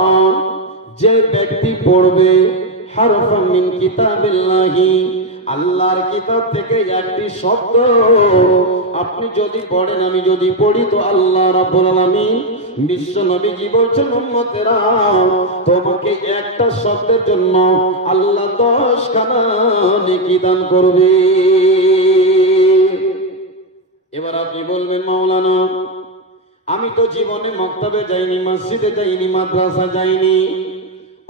যে ব্যক্তি পড়বে হারফাম মিন কিতাবিল্লাহি, আল্লাহর কিতাব থেকে একটি শব্দ আপনি যদি পড়েন, আমি যদি পড়ি, তো আল্লাহ রাব্বুল আলামিন বিশ্ব নবীজি বলছেন উম্মতেরা তোমাকে একটা শব্দের জন্য আল্লাহ 10 খানা নেকি দান করবে। এবার আপনি বলবেন মাওলানা আমি তো জীবনে মক্তবে যাইনি, মসজিদে যাইনি, মাদ্রাসা যাইনি।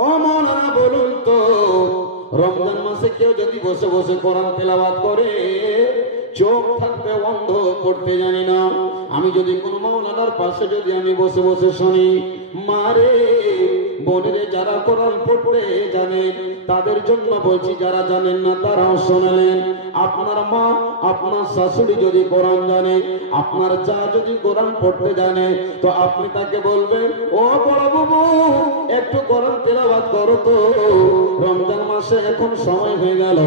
ও মাওলানা বলুন তো রমজান মাসে কেউ যদি বসে বসে কোরআন তেলাওয়াত করে, চোখ থাকবে অন্ধ, পড়তে জানি না, আমি যদি কোন মাওলানার পাশে যদি আমি বসে বসে শুনি, মারে বোনেরে যারা কোরআন পড়তে জানেন তাদের জন্য বলছি, যারা জানেন না তারাও শুনলেন। আপনার মা আপনার শাশুড়ি যদি কোরআন জানে, আপনার চা যদি কোরআন পড়তে জানে, তো আপনি তাকে বলবেন ও বড় বাবু একটু কোরআন তেলাওয়াত করো তো, রমজান মাসে এখন সময় হয়ে গেল,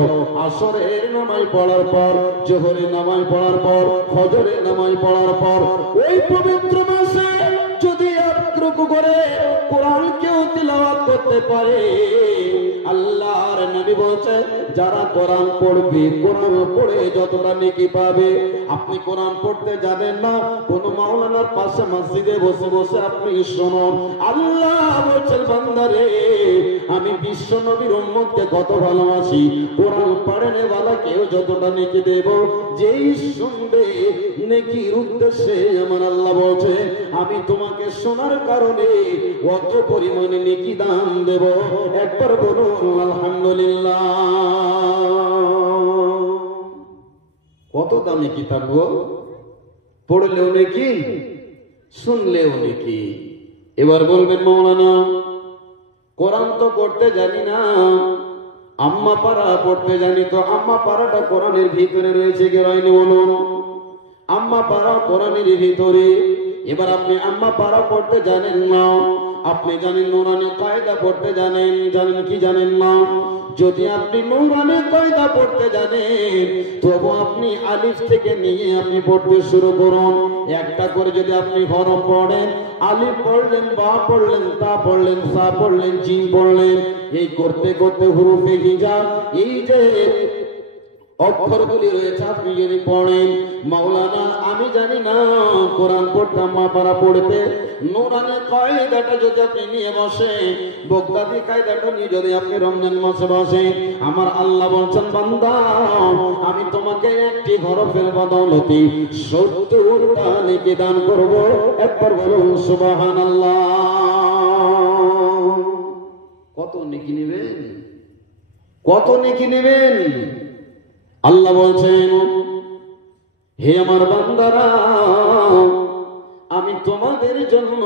আসরের নামাজ পড়ার পর, জোহরের নামাজ পড়ার পর, ফজরের নামাজ পড়ার পর, ওই পবিত্র মাসে যদি একটু করে কোরআন কেউ তিলাওয়াত করতে পারে, আল্লাহর নবী বলেছেন যারা কোরআন পড়বে, কোরআন পড়ে যতটা নেকি পাবে। আপনি কোরআন পড়তে জানেন না, কোন মাওলানার পাশে মসজিদে বসে বসে আপনি শুনুন, আল্লাহ বলেছেন বান্দারে আমি বিশ্ব নবীর উম্মতকে কত ভালোবাসি, কোরআন পড়নে ওয়ালা কেউ যতটা নেকি দেব, যেই শুনবে নেকির উদ্দেশ্যে আমার আল্লাহ বলছে আমি তোমাকে শোনার কারণে কত পরিমাণে নেকি দান দেব। একবার বলুন আলহামদুলিল্লাহ। কত দামি কিতাব গো, পড়লেও নেকি, শুনলেও নেকি। এবার বলবেন মাওলানা কোরআন তো পড়তে জানি না, আম্মা পারা পড়তে জানি, তো আম্মা পারাটা কোরআনের ভিতরে রয়েছে কি রয়নি বলুন? আম্মা পারা কোরআনের ভিতরে। এবার আপনি আম্মা পারা পড়তে জানেন না, আপনি জানেন নুরানি কায়দা পড়তে জানেন, জানেন কি জানেন না? যদি আপনি নুরানি কায়দা পড়তে জানেন, তবু আপনি আলিফ থেকে নিয়ে আপনি পড়তে শুরু করুন। একটা করে যদি আপনি হরফ পড়েন, আলিফ পড়লেন, বা পড়লেন, তা পড়লেন, সা পড়লেন, জিম পড়লেন, এই করতে করতে হুরুফে হিজা, এই যে অক্ষরগুলি রয়েছে আপনি যদি পড়েন, মাওলানা আমি জানি না কোরআন পড়তাম মা পারা পড়তে, নুরানি কায়দাটা যদি আপনি নিয়ে বসেন, বগদাদি কায়দাটা নিয়ে যদি আপনি রমজান মাসে বসেন, আমার আল্লাহ বলছেন বান্দা আমি তোমাকে একটি হরফের বদৌলতে 70টা নেকি দান করব। একবার বলুন সুবহানাল্লাহ। কত নেকি নেবেন? কত নেকি নেবেন? আল্লাহ বলছেন হে আমার বান্দারা আমি তোমাদের জন্য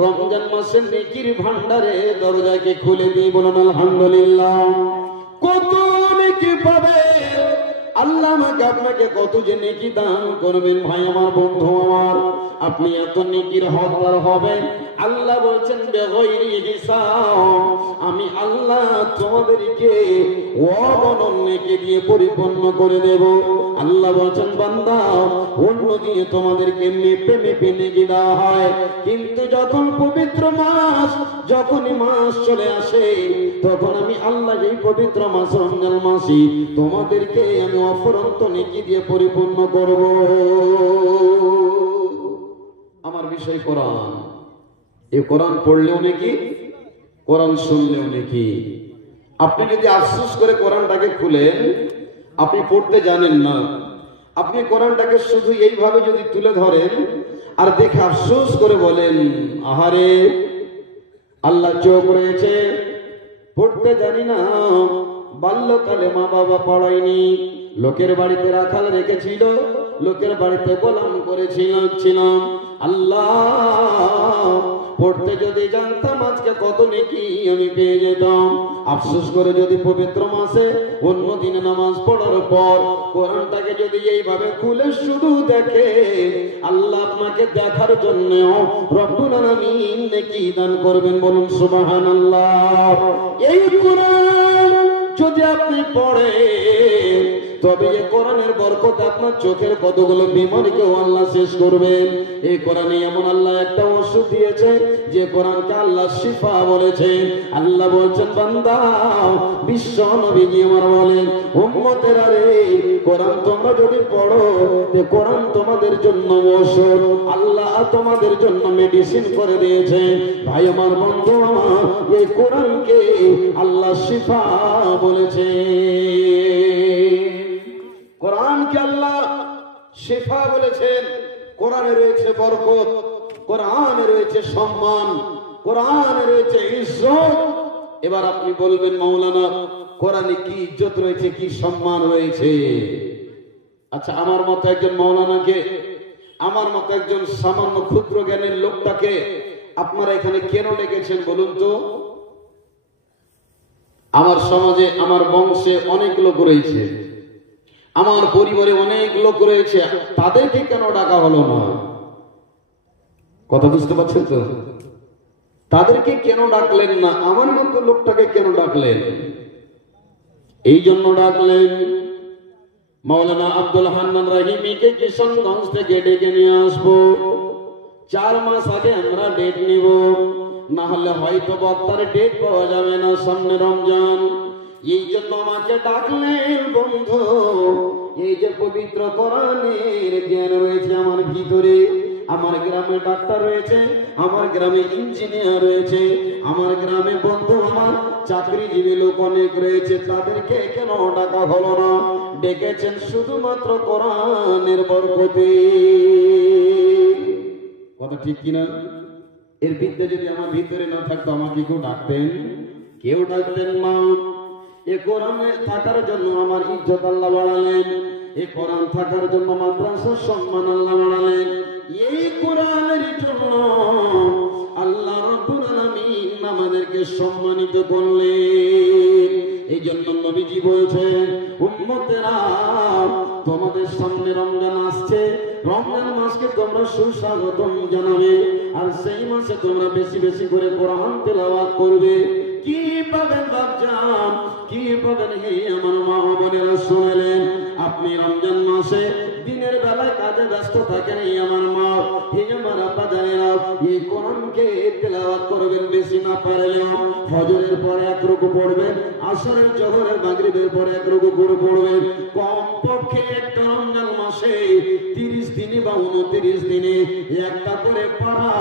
রমজান মাসের নেকির ভান্ডারে দরজাকে খুলে দিই। বলুন আলহামদুলিল্লাহ। কত নেকি পাবে আল্লাহ আমাকে আপনাকে কত যে নেকি দান করবেন। ভাই আমার, বন্ধু আমার, আপনি এত নেকির হকদার হবেন। আল্লাহ বলছেন বেগয়রি হিসাব, আমি আল্লাহ তোমাদেরকে অগণন নেকি দিয়ে পরিপূর্ণ করে দেব। আল্লাহ বলছেন বান্দা অন্য দিয়ে তোমাদেরকে মেপে মেপে নেকি দেওয়া হয়, কিন্তু যখন পবিত্র মাস, যখনই মাস চলে আসে, তখন আমি আল্লাহ এই পবিত্র মাস রমজান মাসে তোমাদেরকে আমি অফুরন্ত নেকি দিয়ে পরিপূর্ণ করব। আমার বিষয় কোরআন। এই কোরআন পড়লেও নাকি, কোরআন শুনলেও নাকি। আপনি যদি আফসোস করে কোরআনটাকে খুলেন, আপনি পড়তে জানেন না, আপনি কোরআনটাকে শুধু এইভাবে যদি তুলে ধরেন আর দেখে আফসোস করে বলেন আহারে আল্লাহ চোখ রয়েছে, পড়তে জানি না, বাল্যকালে মা বাবা পড়ায়নি, লোকের বাড়িতে রাখাল রেখেছিল, লোকের বাড়িতে গোলাম করেছিলাম। আল্লাহ, পড়তে যদি জানতাম আজকে কত নেকি আমি পেয়ে যেতাম। আফসোস করে যদি পবিত্র মাসে অন্য দিনে নামাজ পড়ার পর কোরআনটাকে যদি এইভাবে খুলে শুধু দেখে, আল্লাহ আপনাকে দেখার জন্য রব্বুল আলামিন নেকি দান করবেন। বলুন সুবহানাল্লাহ। এই কোরআন যদি আপনি পড়েন, তবে এই কোরআনের বরকতে আপনার চোখের কতগুলো বিমারিকেও আল্লাহ শেষ করবেন। এই কোরআনে এমন আল্লাহ একটা ওষুধ দিয়েছে যে কোরআনকে আল্লাহ শিফা বলেছেন। আল্লাহ বলছেন, বান্দা, বিশ্ব নবীজি আমার বলেন, উম্মতেরা রে, কোরআন তোমরা যদি পড়ো, তে কোরআন তোমাদের জন্য ওষুধ, আল্লাহ তোমাদের জন্য মেডিসিন করে দিয়েছে। ভাই আমার, বন্ধু আমার, এই কোরআনকে আল্লাহ শিফা বলেছে। কোরআনকে আল্লাহ শিফা বলেছেন। কোরআনে রয়েছে বরকত, কোরআনে রয়েছে সম্মান, কোরআনে রয়েছে ইজ্জত। এবার আপনি বলবেন, মাওলানা, কোরআনে কি ইজ্জত রয়েছে, কি সম্মান রয়েছে? আচ্ছা, আমার মতো একজন মাওলানাকে, আমার মতো একজন সামান্য ক্ষুদ্র জ্ঞানের লোকটাকে আপনারা এখানে কেন ডেকেছেন বলুন তো? আমার সমাজে, আমার বংশে অনেক লোক রয়েছে, আমার পরিবারে অনেক লোক রয়েছে, তাদেরকে কেন ডাকা হলো না? কথা বুঝতে পারছেন তো? তাদেরকে কেন ডাকলেন না? আমার মতো লোকটাকে কেন ডাকলেন? এই জন্য ডাকলেন, মাওলানা আব্দুল হান্নান রাহিমিকে কিশনগঞ্জ থেকে ডেকে নিয়ে আসবো। 4 মাস আগে আমরা ডেট নিব, না হলে হয়তো বক্তার ডেট পাওয়া যাবে না সামনে রমজান। এই জন্য আমাকে ডাকলেন। বন্ধু, এই যে পবিত্র কোরআনের জ্ঞান রয়েছে আমার ভিতরে, আমার গ্রামে ডাক্তার রয়েছে, আমার গ্রামে ইঞ্জিনিয়ার রয়েছে, আমার গ্রামে বন্ধু আমার চাকরিজীবী লোক অনেক রয়েছে, তাদেরকে কেন ডাকা হলো না? ডেকেছেন শুধুমাত্র কোরআনের বরকতে। কথা ঠিক কিনা? এর বিদ্যা যদি আমার ভিতরে না থাকতো, আমাকে কেউ ডাকতেন? কেউ ডাকতেন না। এ কোরআনে থাকার জন্য আমার ইজ্জত আল্লাহ বাড়ালেন, এ কোরআন থাকার জন্য মাদ্রাসার সম্মান আল্লাহ বাড়ালেন। এই কোরআনের জন্য আল্লাহ রাব্বুল আলামিন আমাদেরকে সম্মানিত করলেন। এই জন্য নবীজি বলছেন, উম্মতেরা, তোমাদের সামনে রমজান আসছে, রমজান মাসকে তোমরা সুস্বাগতম জানাবে, আর সেই মাসে তোমরা বেশি বেশি করে কোরআন তেলাওয়াত করবে। কি পাবেন বাপজান, কি পাবেন? হে আমার মা বোনেরা, শুনলেন? আপনি রমজান মাসে দিনের বেলায় কাজে ব্যস্ত থাকেন, এই আমার মা, হে আমার আব্বা জানেরা, এই কোরআনকে তেলাওয়াত করবেন। বেশি না পারলেও ফজরের পরে 1 রুকু পড়বেন, আসরের, জোহরের, মাগরিবের পরে 1 রুকু করে পড়বেন। কমপক্ষে একটা রমজান মাসে 30 দিনে বা 29 দিনে একটা করে পারা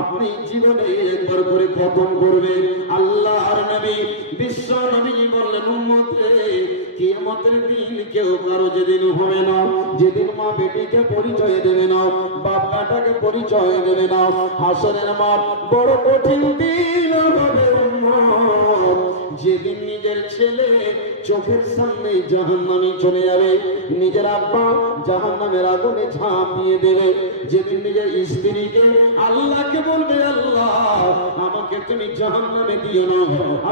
আপনি জীবনে একবার করে খতম করবেন। আল্লাহর নবী, বিশ্ব নবী বললেন, উম্মতে, কিয়ামতের দিন কেউ কারো যেদিন হবে না, যেদিন মা বেটিকে পরিচয় দেবে না, বাপ বেটাকে পরিচয় দেবে না, হাসরের মাঠ বড় কঠিন দিন হবে। যেদিন নিজের ছেলে চোখের সামনে জাহান্নামে চলে যাবে, নিজের আব্বা জাহান্নামের আগুনে ঝাঁপিয়ে দেবে, যেদিন নিজের স্ত্রীকে আল্লাহকে বলবে, আল্লাহ আমাকে তুমি জাহান্নামে দিও না,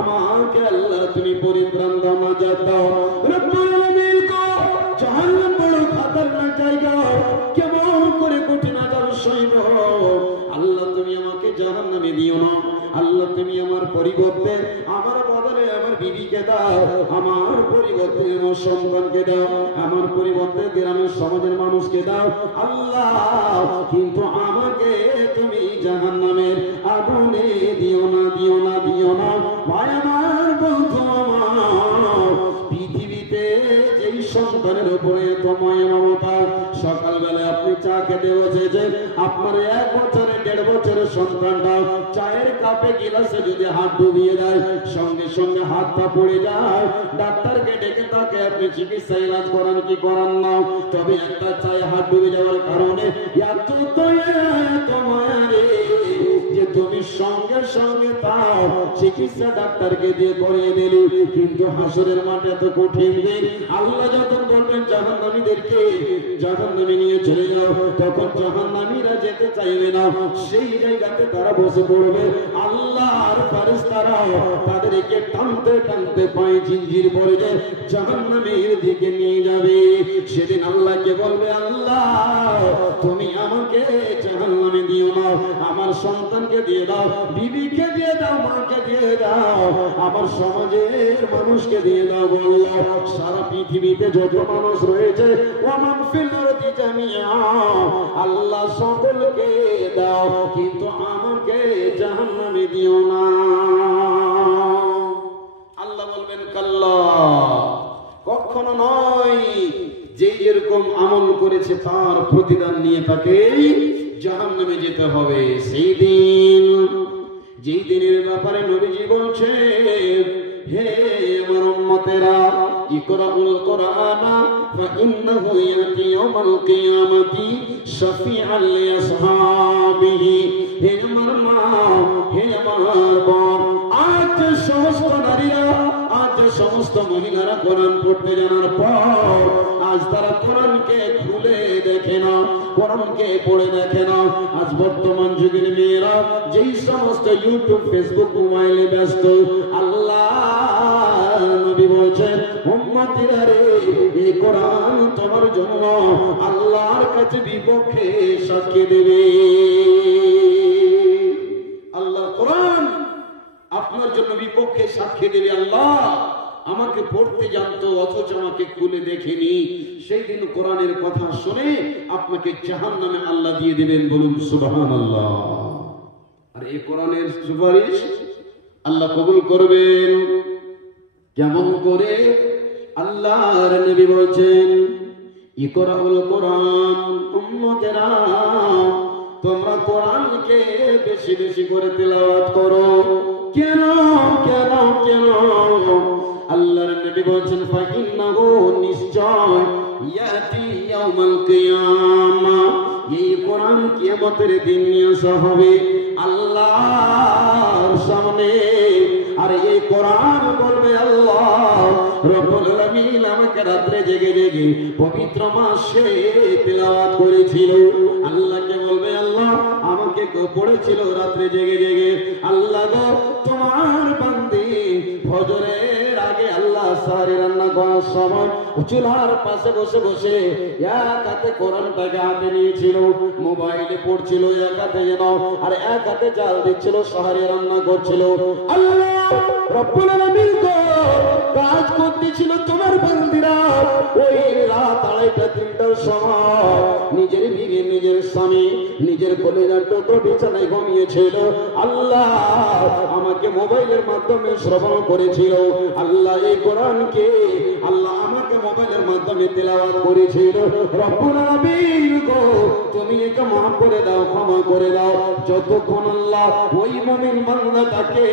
আমাকে আল্লাহ তুমি পরিত্রাণ দাও, নাজাত দাও। রব্বুল আলামিন কো জাহান্নাম বড় খতরনাক জায়গা, কেমন করে কঠিন আযাব সইব। আল্লাহ তুমি আমাকে জাহান্নামে দিও না, আল্লাহ তুমি আমার পরিবর্তে, আমার বদলে আমার বিবিকে দাও, আমার পরিবর্তে আমার সন্তানকে দাও, আমার পরিবর্তে গ্রামের সমাজের মানুষকে দাও আল্লাহ, কিন্তু আমাকে তুমি জাহান্নামের আগুনে দিও না, দিও না, দিও না। ভাই আমার, বন্ধু আমার, পৃথিবীতে যেই সন্তানের উপরে এত মায়া মমতা, সকালবেলায় আপনি চা খেতে বসেছে, আপনার 1 বছরের 1.5 বছরের সন্তানটা চায়ের কাপে গিলাসে যদি হাত ডুবিয়ে দেয়, সঙ্গে সঙ্গে হাতটা পড়ে যায়, ডাক্তারকে ডেকে তাকে আপনি চিকিৎসা ইলাজ করান কি করান না? তবে একটা চায়ে হাত ডুবে যাওয়ার কারণে এত মায়া রে, যে তুমি সঙ্গে সঙ্গে তাও চিকিৎসা ডাক্তারকে দিয়ে করিয়ে দিলি, কিন্তু হাসরের মাঠে এত কঠিন দিন, আল্লাহ যখন বলবেন জাহান্নামীদেরকে জাহান্নামে নিয়ে চলে যাও, তখন জাহান্নামীরা যেতে চাইবে না, সেই জায়গাতে তারা বসে পড়বে। আল্লাহর ফেরেশতারা তাদেরকে টানতে টানতে পায়ে জিঞ্জির পরে জাহান্নামের দিকে নিয়ে যাবে। সেদিন আল্লাহকে বলবে, আল্লাহ তুমি আমাকে জাহান্নামে দিও না, আমার সন্তানকে দিয়ে দাও, বিবিকে দিয়ে দাও, মাকে দিয়ে দাও, আমার সমাজের মানুষকে দিয়ে দাও। বললাম সারা পৃথিবীতে যত মানুষ রয়েছে ওমান ফিল আরদি জামিয়া, আল্লাহ সকলকে দাও, কিন্তু আমাকে জাহান্নামে দিও না। আল্লাহ বলবেন কাল্লা, কখনো নয়, যে যেরকম আমল করেছে তার প্রতিদান নিয়ে তাকে জাহান্নামে যেতে হবে। সেই দিন, যেই দিনের ব্যাপারে নবীজি বলছেন, হে আমার উম্মতেরা, ইকরাউল কুরআনা ফাইন্নাহু ইয়াতি ইয়াউমাল কিয়ামাতি শাফিআন লিআসহাবিহি। হে আমার মা, হে আমার বোন, আজ সমস্ত নারীরা, আজ সমস্ত মহিলারা কোরআন পড়তে জানার পর আজ তারা কোরআনকে খুলে দেখে না, কোরআনকে পড়ে দেখে না। আজ বর্তমান যুগের মেয়েরা যেই সমস্ত ইউটিউব, ফেসবুক, মোবাইলে ব্যস্ত, আল্লাহ নবী বলছেন, উম্মতিরা রে, এই কোরআন তোমার জন্য আল্লাহর কাছে বিপক্ষে সাক্ষী দেবে। আল্লাহ কোরআন আপনার জন্য বিপক্ষে সাক্ষী দেবে। আল্লাহ আমাকে পড়তে জানতো, অথচ আমাকে খুলে দেখেনি। সেই দিন কোরআনের কথা শুনে আপনাকে জাহান্নামে আল্লাহ দিয়ে দিবেন। বলুন সুবহানাল্লাহ। আর এই কোরআনের সুপারিশ আল্লাহ কবুল করবেন কেমন করে? আল্লাহর নবী বলেন, ইকরাউল কুরআন, উম্মতেরা তোমরা কোরআনকে বেশি বেশি করে তেলাওয়াত করো। কেন কেন কেন? আল্লাহর নবী বলেন, ফাইন্নাহু, নিশ্চয়, ইয়াতি ইয়াউমাল কিয়ামা, এই কোরআন কিয়ামতের দিন নিয়ে আসা হবে আল্লাহর সামনে। আর এই কোরআন বলবে, আল্লাহ রব্বুল আলামিন আমাকে রাত্রে জেগে জেগে পবিত্র মাসে তেলাওয়াত করেছিল। আল্লাহকে বলবে, আল্লাহ আমাকে পড়েছিল রাত্রে জেগে জেগে। আল্লাহ গো, তোমার বান্দি ফজরের আগে আল্লাহ সারি রান্না করার সময় চুলার পাশে বসে বসে এক হাতে কোরআনটাকে হাতে নিয়েছিল, মোবাইলে পড়ছিল এক হাতে যেন, আর এক হাতে জাল দিচ্ছিল, সাহারি রান্না করছিল। আল্লাহ রব্বুল আলামিন কাজ করতেছিল তোমার বান্দিরা ওই রাত 2:30-3টার সময় নিজের বিবি, নিজের স্বামী, নিজের কলিজার টুকরো বিছানায় ঘুমিয়েছিল। আল্লাহ আমাকে মোবাইলের মাধ্যমে শ্রবণ করেছিল। আল্লাহ এই কোরআনকে আল্লাহ আমাকে মোবাইলের মাধ্যমে তেলাওয়াত করেছিল। রব্বুল আলামিন গো, তুমি একে মাফ করে দাও, ক্ষমা করে দাও। যতক্ষণ আল্লাহ ওই মুমিন বান্দাটাকে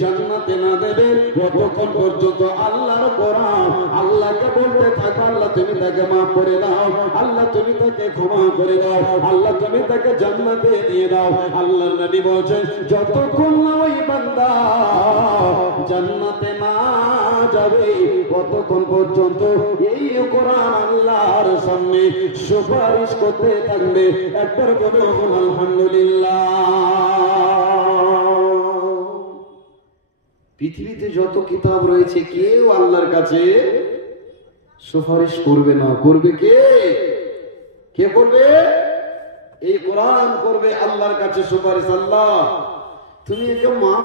জান্নাতে না দেবে, ততক্ষণ পর্যন্ত আল্লাহর কোরআন আল্লাহকে বলতে থাকো, আল্লাহ তুমি তাকে মাফ করে দাও, আল্লাহ তুমি তাকে ক্ষমা করে দাও, আল্লাহ তুমি তাকে জান্নাতে দিয়ে দাও। আল্লাহর নবী বলেন, যতক্ষণ না ওই বান্দা জান্নাতে না যাবে, ততক্ষণ পর্যন্ত এই কোরআন আল্লাহর সামনে সুপারিশ করতে থাকবে। একবার বলুন আলহামদুলিল্লাহ। পৃথিবীতে যত কিতাব রয়েছে কেউ আল্লাহর কাছে সুপারিশ করবে না। করবে কে? কে করবে? এই কোরআন করবে আল্লাহর কাছে সুপারিশ। আল্লাহ তুমি একে মাফ